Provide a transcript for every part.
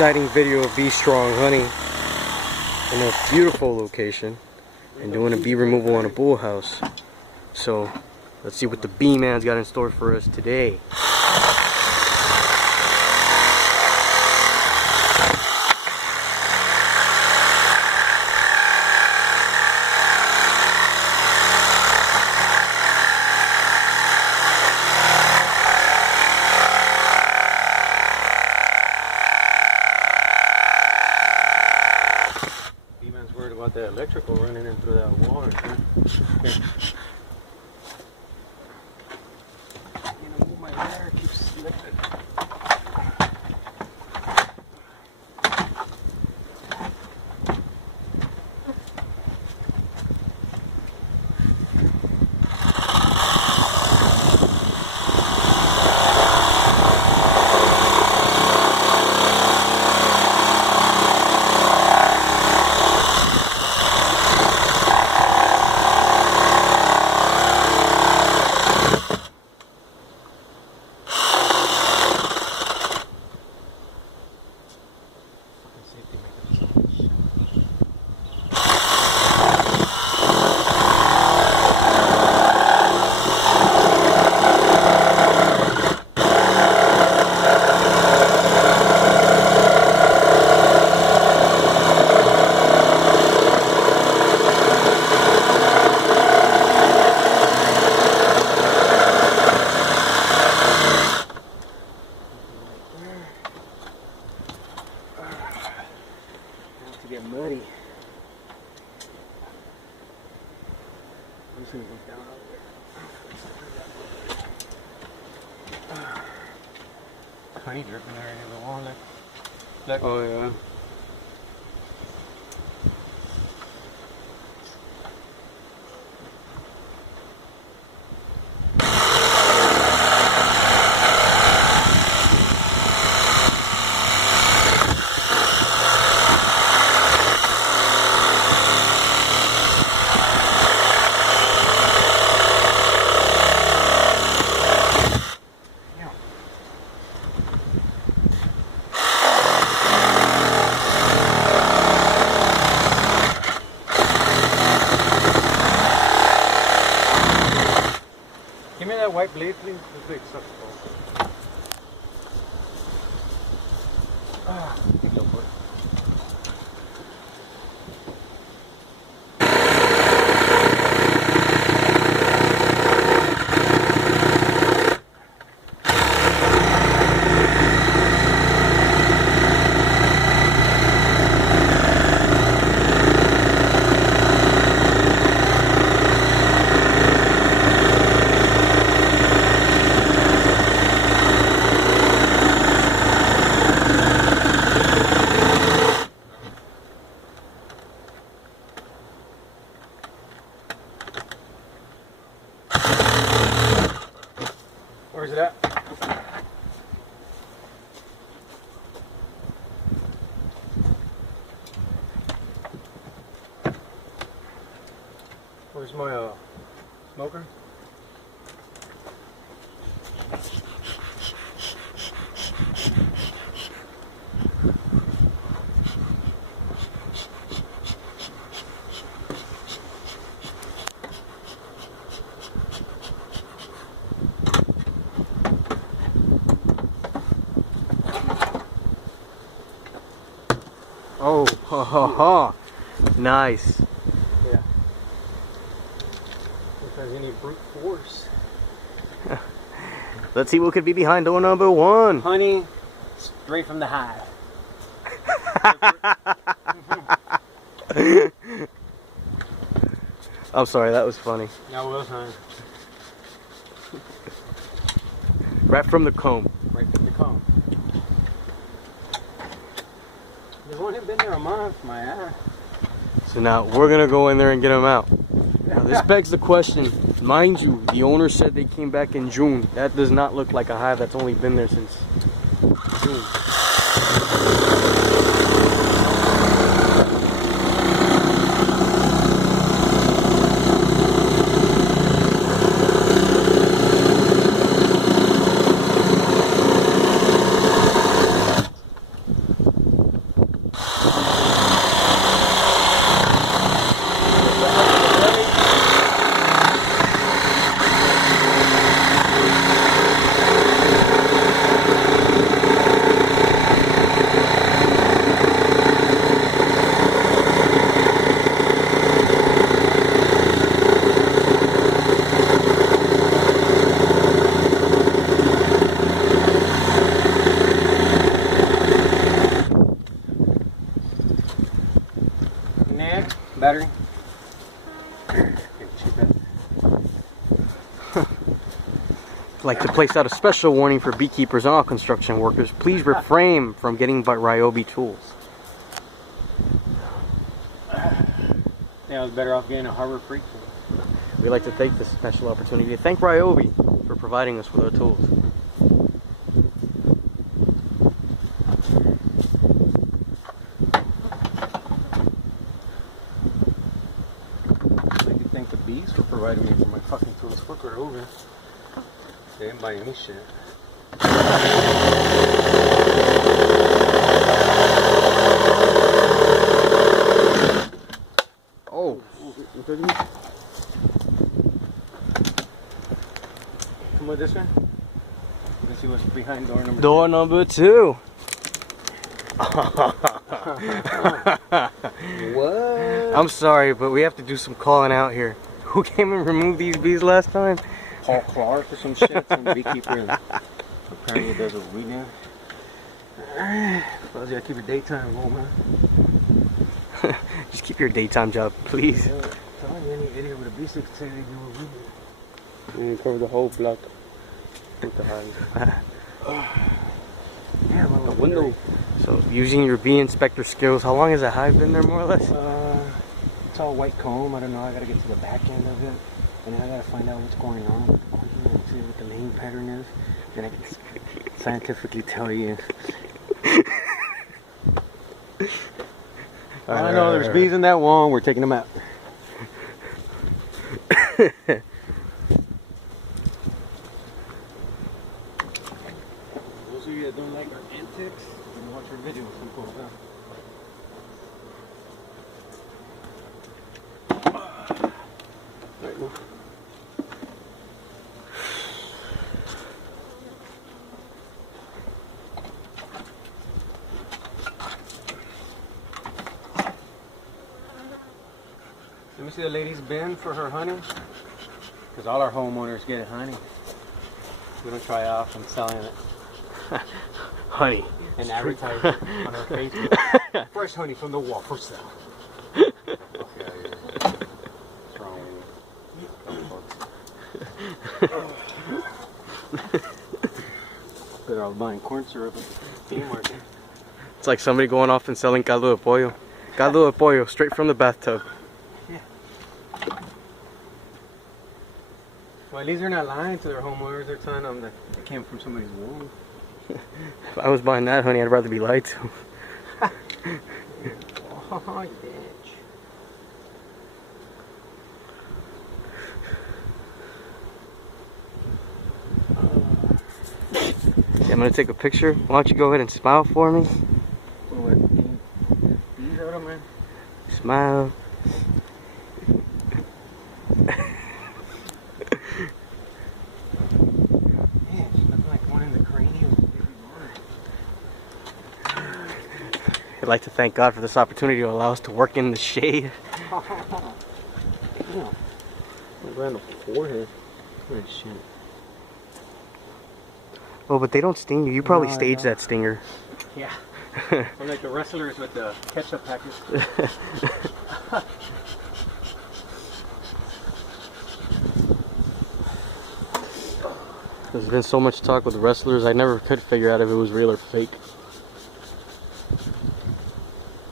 exciting video of bee strong honey in a beautiful location and doing a bee removal on a bull house. So let's see what the bee man's got in store for us today. Worried about that electrical running in through that wall. Move my hair, keeps slipping. Get muddy. I'm just gonna go down over there. Honey dripping there in the wall. Like, Oh yeah. give me that white blade, please. This is acceptable. Go for it. Where's it at? Where's my smoker? Oh, ha ha ha. Nice. Yeah. If there's any brute force. Let's see what could be behind door number 1. Honey, straight from the hive. I'm sorry, that was funny. Yeah, well, honey. Right from the comb. Right from the comb. They've only been there a month, my ass. So now we're gonna go in there and get them out. Now this begs the question, mind you, the owner said they came back in June. That does not look like a hive that's only been there since June. Battery. I'd like to place out a special warning for beekeepers and all construction workers. Please refrain from getting Ryobi tools. Yeah, I was better off getting a Harbor Freight. We'd like to take this special opportunity to thank Ryobi for providing us with our tools. I'd like to thank the bees for providing me with my fucking tools. Fuck her over. They didn't buy me shit. Oh. Come with this one. Let's see what's behind door number Door number 2. What? I'm sorry, but we have to do some calling out here. Who came and removed these bees last time? Paul Clark or some shit, some beekeeper that apparently does what we do. Well, you gotta keep your daytime home, man. Just keep your daytime job, please. Yeah, telling you, any idiot with a B6 say they do what we do. And cover the whole block with the hive. Yeah, well, the window. So, using your bee inspector skills, how long has that hive been there, more or less? It's all white comb. I don't know. I gotta get to the back end of it. And then I gotta find out what's going on with the queen and see what the main pattern is. Then I can scientifically tell you. I know there's bees in that wall. We're taking them out. Those of you that don't like our antics, can watch our video when it goes down. Right now. Let me see the lady's bin for her honey. Because all our homeowners get honey. We don't try off and selling it. Honey. And advertise it on our Facebook. Fresh honey from the wall for sale. Okay, yeah. What's wrong with you? Better off buying corn syrup at the flea market. It's like somebody going off and selling caldo de pollo. Caldo de pollo, straight from the bathtub. Well, at least they're not lying to their homeowners. They're telling them that it came from somebody's womb. If I was buying that honey, I'd rather be lied to. Oh, bitch. Yeah, I'm gonna take a picture. Why don't you go ahead and smile for me? What? These are them, man. Smile. I'd like to thank God for this opportunity to allow us to work in the shade. Damn. Right on the forehead. Oh, shit. Oh, but they don't sting you. You probably No, staged that stinger. Yeah. I'm like the wrestlers with the ketchup packets. There's been so much talk with wrestlers, I never could figure out if it was real or fake.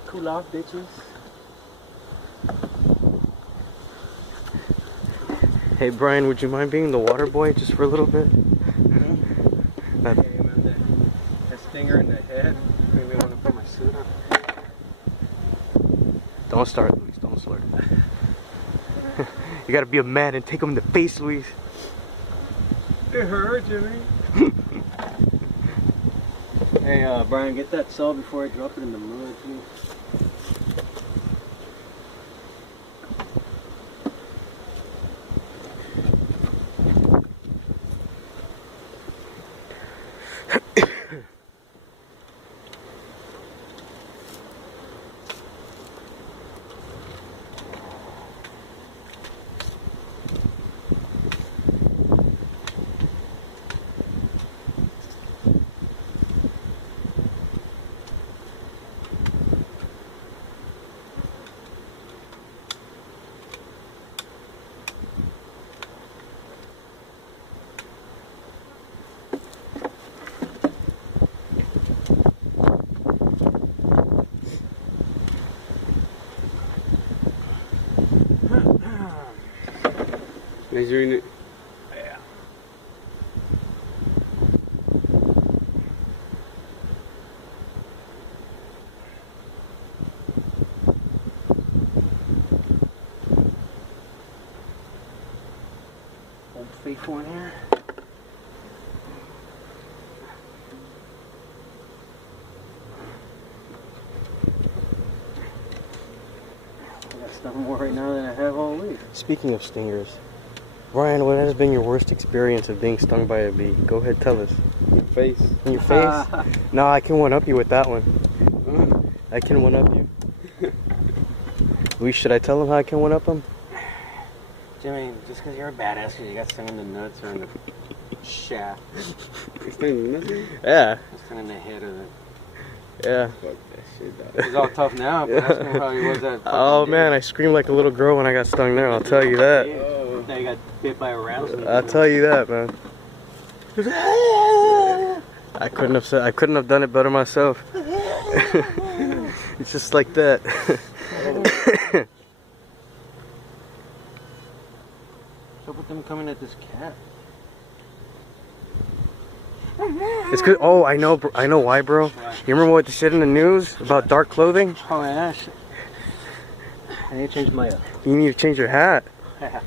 Cool off, bitches. Hey Brian, would you mind being the water boy just for a little bit? That stinger in the head made me want to put my suit on. Don't start, Luis. Don't start. You gotta be a man and take him in the face, Luis. It hurt, Jimmy. Hey, Brian, get that saw before I drop it in the mud, please. Measuring it. Yeah. Old fake one here. I got stung more right now than I have all week. Speaking of stingers, Brian, what has been your worst experience of being stung by a bee? Go ahead, tell us. Your face. In your face? No, I can one up you with that one. I can one up you. Luis, should I tell him how I can one up him? Jimmy, just because you're a badass, 'cause you got stung in the nuts or in the shaft. You stung nothing? Yeah. Stung in the head of it. Yeah. Fuck that shit, dog. He's all tough now, but that's how he was that. Oh man, I screamed like a little girl when I got stung there. I'll tell you that. Now you got bit by a rattlesnake. I'll tell you that, man. I couldn't have done it better myself. It's just like that. What's up with them coming at this cat? It's good. Oh, I know why, bro. You remember what the shit in the news about dark clothing? Oh yeah, shit. I need to change my You need to change your hat. Yeah.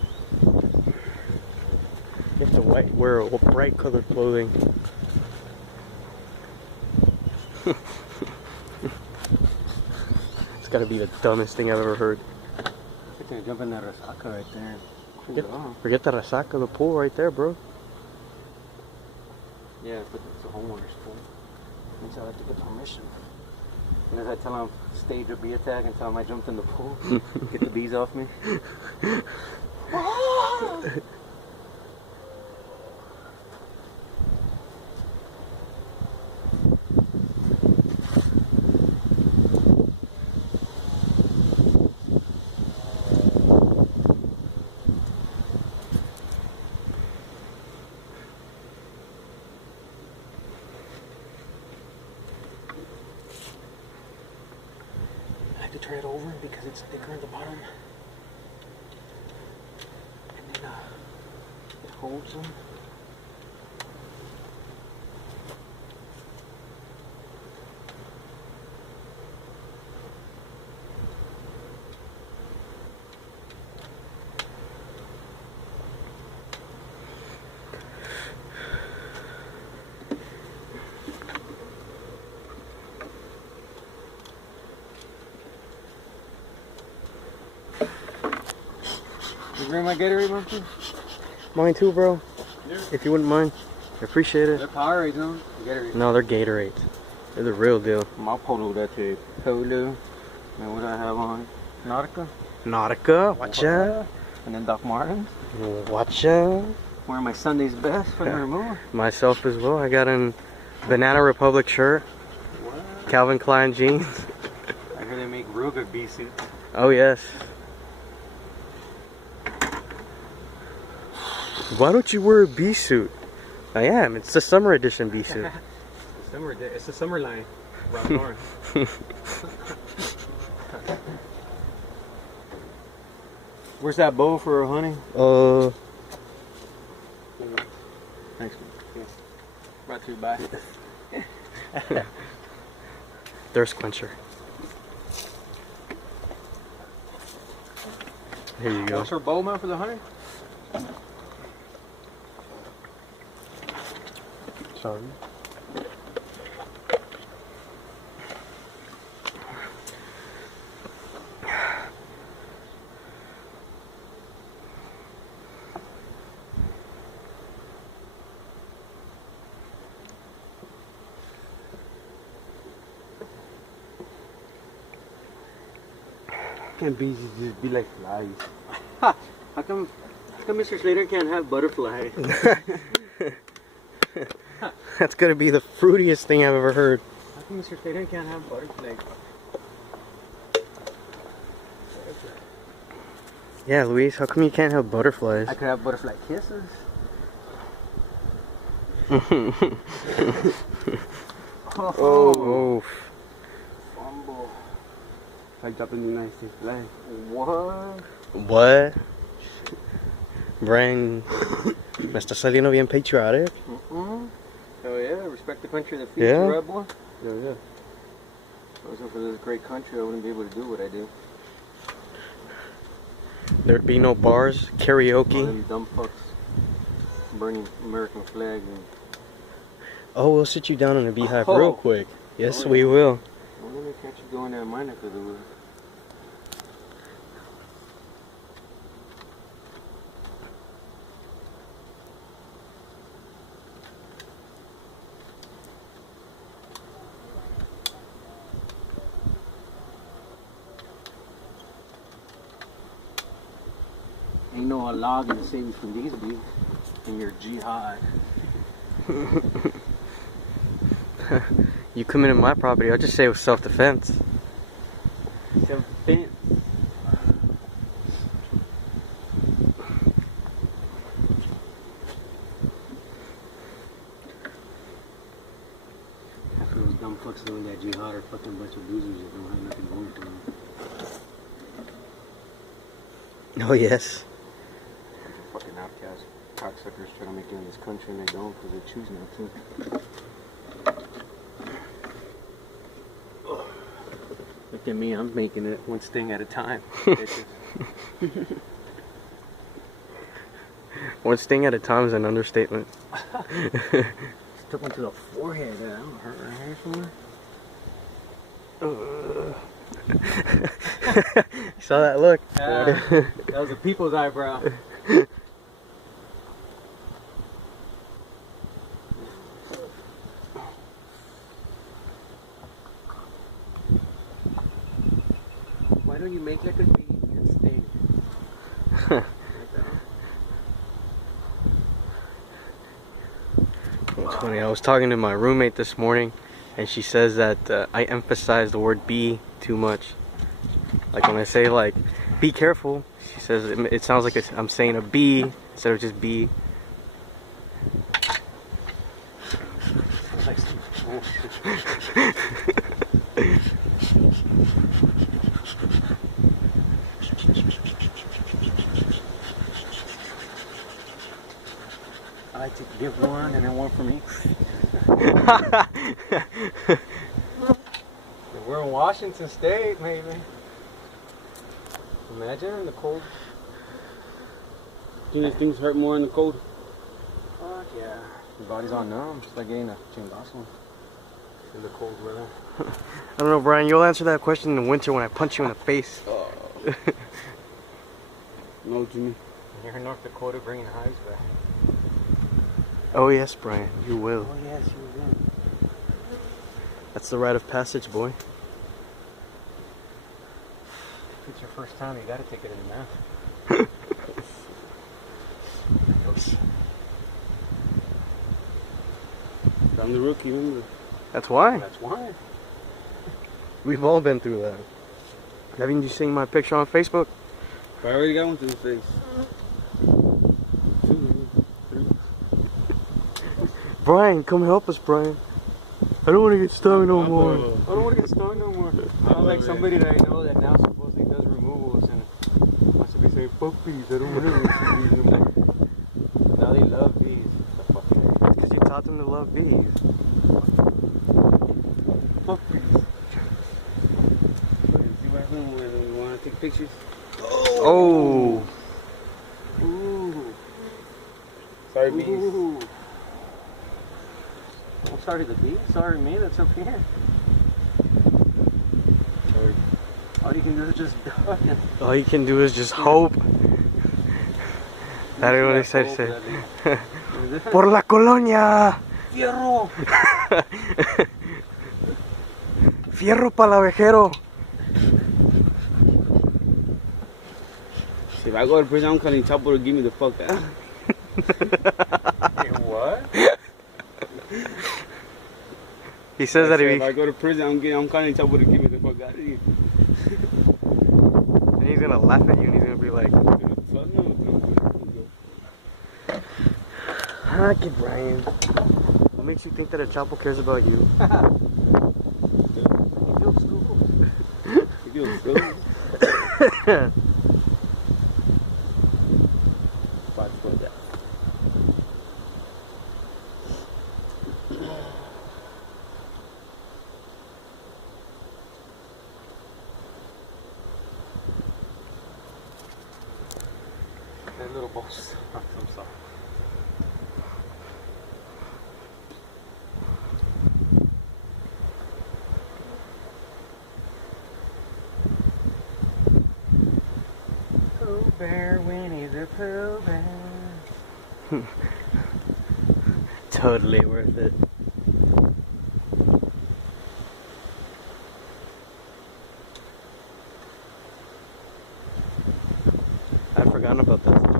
You have to wear bright colored clothing. It's gotta be the dumbest thing I've ever heard. I'm gonna jump in that resaca right there. Forget that resaca, the pool right there, bro. Yeah, but it's a homeowner's pool. Means I have to get permission. And as I tell him, stage a bee attack and tell him I jumped in the pool, get the bees off me. I have to turn it over because it's thicker at the bottom. And then it holds them. You bring my Gatorade, monkey? Mine too, bro. Yeah. If you wouldn't mind, I appreciate They're it. Powerades, huh? Gatorade. No, they're Gatorades. They're the real deal. My polo that too. Polo. And what do I have on? Nautica. Nautica, watcha, And then Doc Martens. watcha. Wearing my Sunday's best for the removal. Myself as well. I got an Banana Republic shirt, What? Calvin Klein jeans. I hear they make real good bee suits. Oh yes. Why don't you wear a bee suit? I am. It's the summer edition bee suit. It's the summer line. Rock north. Where's that bow for honey? Thanks, man. Yes. Brought to you by. Thirst quencher. Here you go. What's her bow, man, for the honey? Sorry. can't bees just be like flies? How come Mr. Slayton can't have butterflies? That's gonna be the fruitiest thing I've ever heard. How come Mr. Slayton can't have butterflies? Yeah, Luis, how come you can't have butterflies? I could have butterfly kisses. Oh. Fumble. Like dropping the United States flag. What? What? Brian, me está saliendo bien patriotic. Oh yeah, respect the country of the future, Yeah. right, boy? Yeah, yeah. If it wasn't for this great country, I wouldn't be able to do what I do. There'd be no bars, All karaoke. them dumb fucks burning American flags and... Oh, we'll sit you down in a beehive Oh. real quick. Yes, Oh, we yeah. will. Well, let me catch you going that mine neck of the woods. Ain't no log in the same from these bees in your jihad. You come into my property, I'll just say it was self-defense. Self-defense. After those dumb fucks doing that jihad are fucking bunch of losers that don't have nothing going for them. Oh, yes. Fucking outcasts, cocksuckers trying to make it in this country and they don't because they choose not to. Look at me, I'm making it one sting at a time. Bitches. One sting at a time is an understatement. Just took one to the forehead. That don't hurt right here somewhere. You saw that look? That was a people's eyebrow. Why don't you make like a bee and sting? Like that. It's funny, I was talking to my roommate this morning, and she says that I emphasize the word be too much. Like when I say like, be careful, she says it sounds like I'm saying a bee instead of just be. Sounds like some bullshit. I like to give one and then one for me. We're in Washington State, maybe. Imagine in the cold. Do these things hurt more in the cold? Fuck yeah. Your body's all numb. It's like getting a chingazo in the cold weather. I don't know, Brian, you'll answer that question in the winter when I punch you in the face. No, Jimmy. You're in North Dakota bringing hives back. Oh yes, Brian, you will. Oh yes, you will. That's the rite of passage, boy. If it's your first time, you gotta take it in the mouth. I'm the rookie, remember? That's why. That's why. We've all been through that. Haven't you seen my picture on Facebook? I already got one to the face. Brian, come help us, Brian. I don't want to get stung no more. I don't want to get stung no more. Sounds like somebody that I know that now supposedly does removals and wants to be saying, fuck bees, I don't want to receive bees no more. Now they love bees. The fucking Because you taught them to love bees. fuck bees. See what happens when we want to take pictures? Oh. Ooh. Sorry, bees. Ooh. I'm sorry the bee. Sorry me. That's up here. Sorry. All you can do is just duck and All you can do is just hope. That is what they said. Por la colonia. Fierro. Fierro palavejero. If I go to prison, I'm calling Chapo to give me the fuck out. Hey, what? He says that If if I go to prison, I'm calling Chapo to give me the fuck out of here. and he's gonna laugh at you and he's gonna be like, "Hack it, Brian. What makes you think that a Chapo cares about you?" That little boss. I'm sorry. Pooh Bear, Winnie the Pooh Bear. Totally worth it. I've forgotten about that song.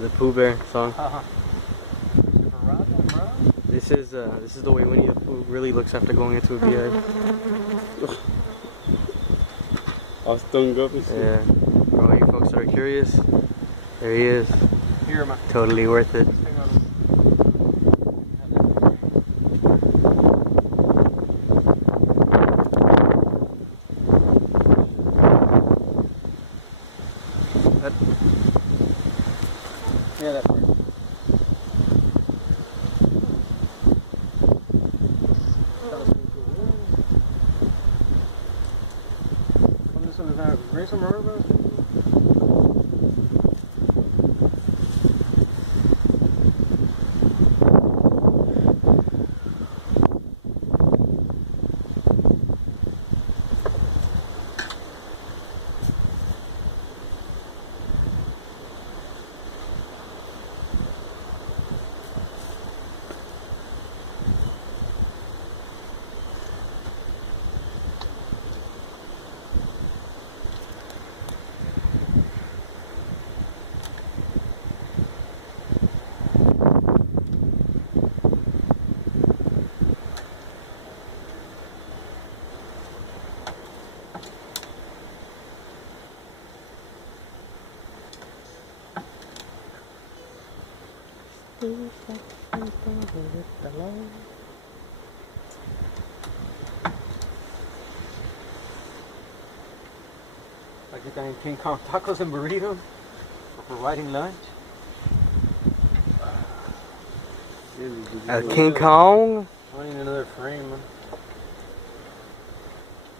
The Pooh Bear song. This is the way Winnie the Pooh really looks after going into a beehive. All stung up and shit. Yeah. For all you folks that are curious, there he is. Here, man. Totally worth it. Hang on. Yeah, that part. That was pretty cool. This one is not. Bring some rubber bands. Like you got King Kong tacos and burritos for providing lunch. King Kong. I need another frame, man.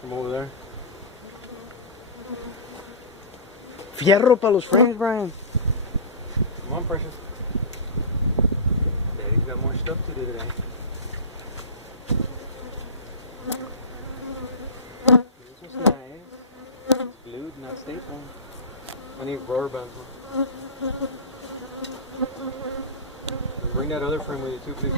From over there. Fierro para los frames, Brian. Come on, precious. Daddy's got more stuff to do today. This was nice. Glued, not stapled. I need rubber bands. Bring that other frame with you too, please.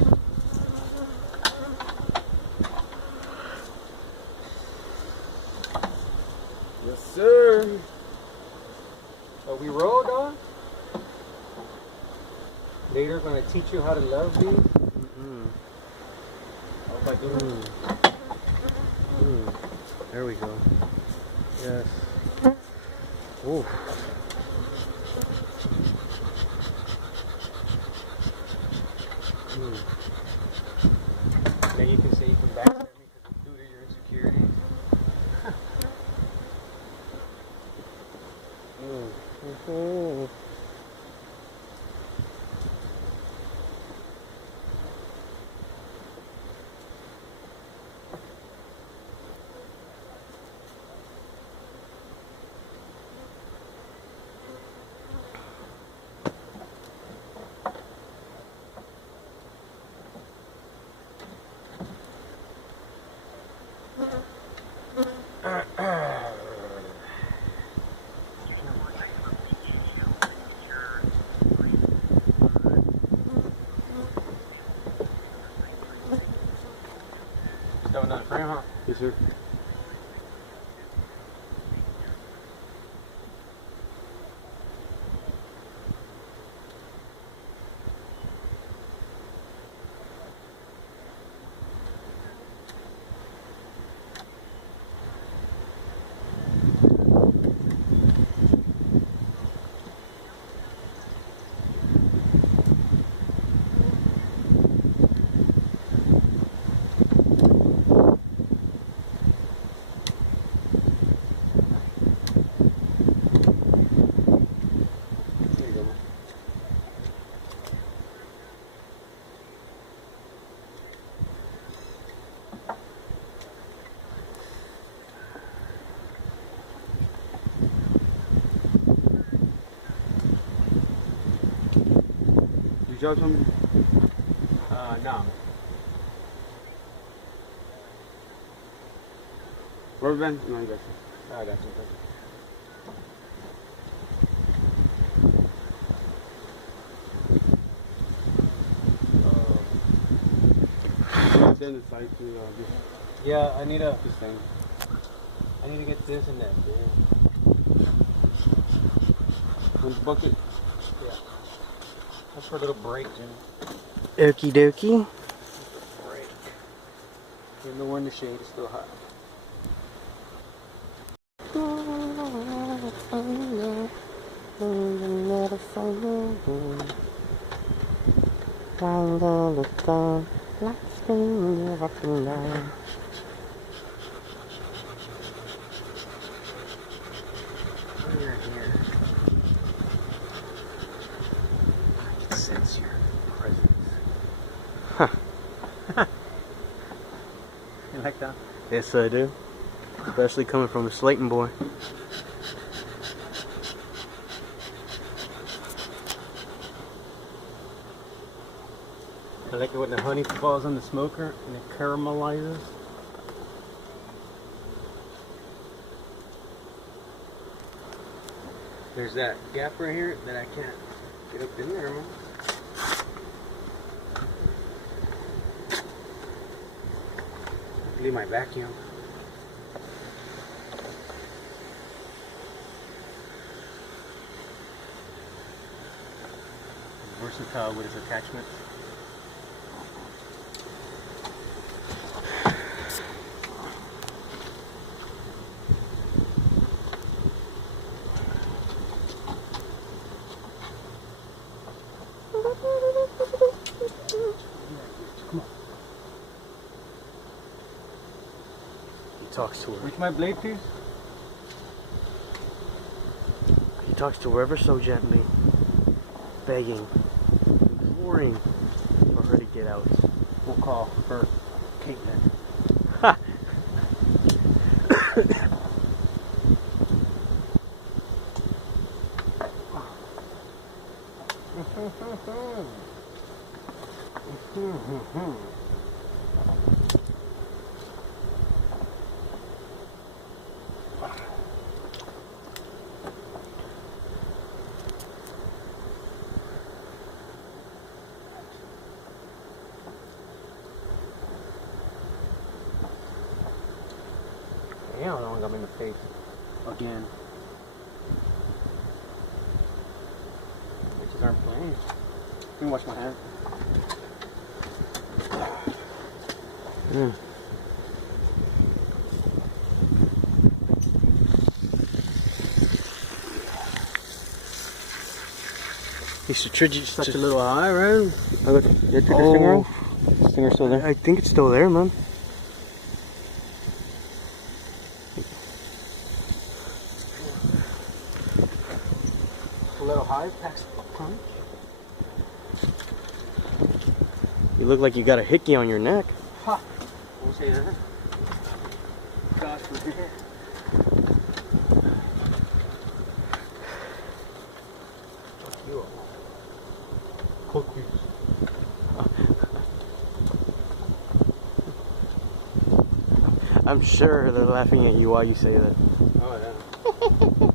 Yes, sir. So we roll, dog. Later, gonna teach you how to love these. I hope I do. There we go. Yes. Ooh. Then you can say you can backstab me due to your insecurities. Got another frame, huh? Yes, sir. job something? No. Rubber band? No, I got you. I got you. Then it's like to this Yeah, I need to thing. get this and that, dude. One bucket. Yeah. That's for a little break, Jimmy. Okie dokie. Break. Even though we're in the shade, it's still hot. Here. I can sense your presence. You like that? Yes, I do. Especially coming from a Slayton boy. I like it when the honey falls on the smoker and it caramelizes. There's that gap right here that I can't get up in there, man. I leave my vacuum. Versatile with its attachment. Come on. He talks to her. Reach my blade, please. He talks to her ever so gently, begging, imploring for her to get out. We'll call her Caitlin. Ha! Damn, that one got me in the face. Again. Bitches aren't playing. Let me wash my hands. Mm. He's Such a little high, right? Oh, You took the stinger off? Stinger's still there. I think it's still there, man. A little hive packs a punch. You look like you got a hickey on your neck. Ha! Won't say that. Gosh, from here. Fuck you all. Cookies. I'm sure they're laughing at you while you say that. Oh, yeah.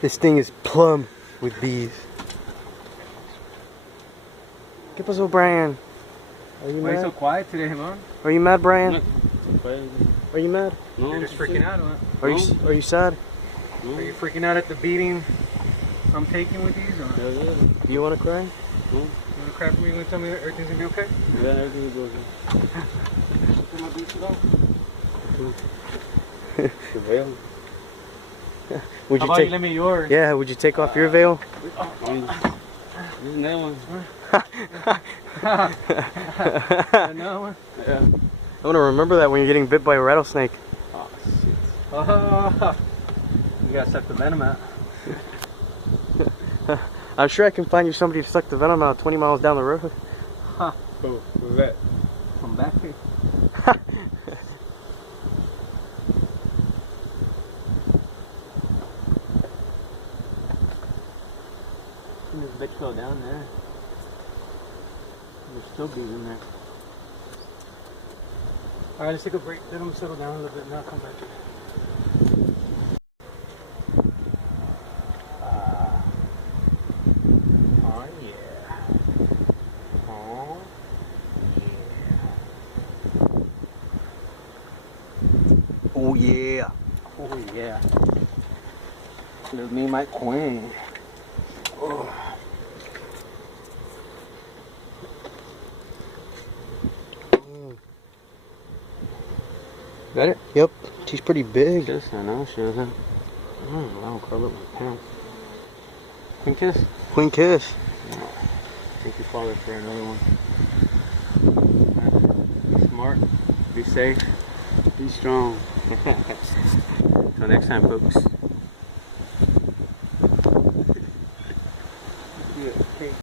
This thing is plumb with bees. ¿Qué pasó, Brian? Are you Why are you mad? so quiet today, man? Are you mad, Brian? No. Are you mad? No, You're just freaking out, huh? Are you sad? No. Are you freaking out at the beating I'm taking with these? Or you Yeah. Do you want to cry? No. want to cry for me? You want to tell me that everything's going to be okay? Yeah, everything is okay. Put my beats on. The veil. Would How you about take? you lend me yours? Yeah. Would you take off your veil? Isn't that one? Another one? Yeah. I'm gonna remember that when you're getting bit by a rattlesnake. Oh, shit. Oh, you got to suck the venom out. I'm sure I can find you somebody to suck the venom out 20 miles down the road. Huh. Oh, who's that? Come back here. This bitch go down there. There's still bees in there. Alright, let's take a break. Let them settle down a little bit and I'll come back. Oh yeah. Oh yeah. Oh yeah. Oh yeah. There's me, my queen. Oh. Better? Yep. She's pretty big. Kiss, I know she doesn't. I'll curl up my pants. Queen kiss? Queen kiss. Thank you, Father, for another one. Be smart, be safe, be strong. Until next time, folks.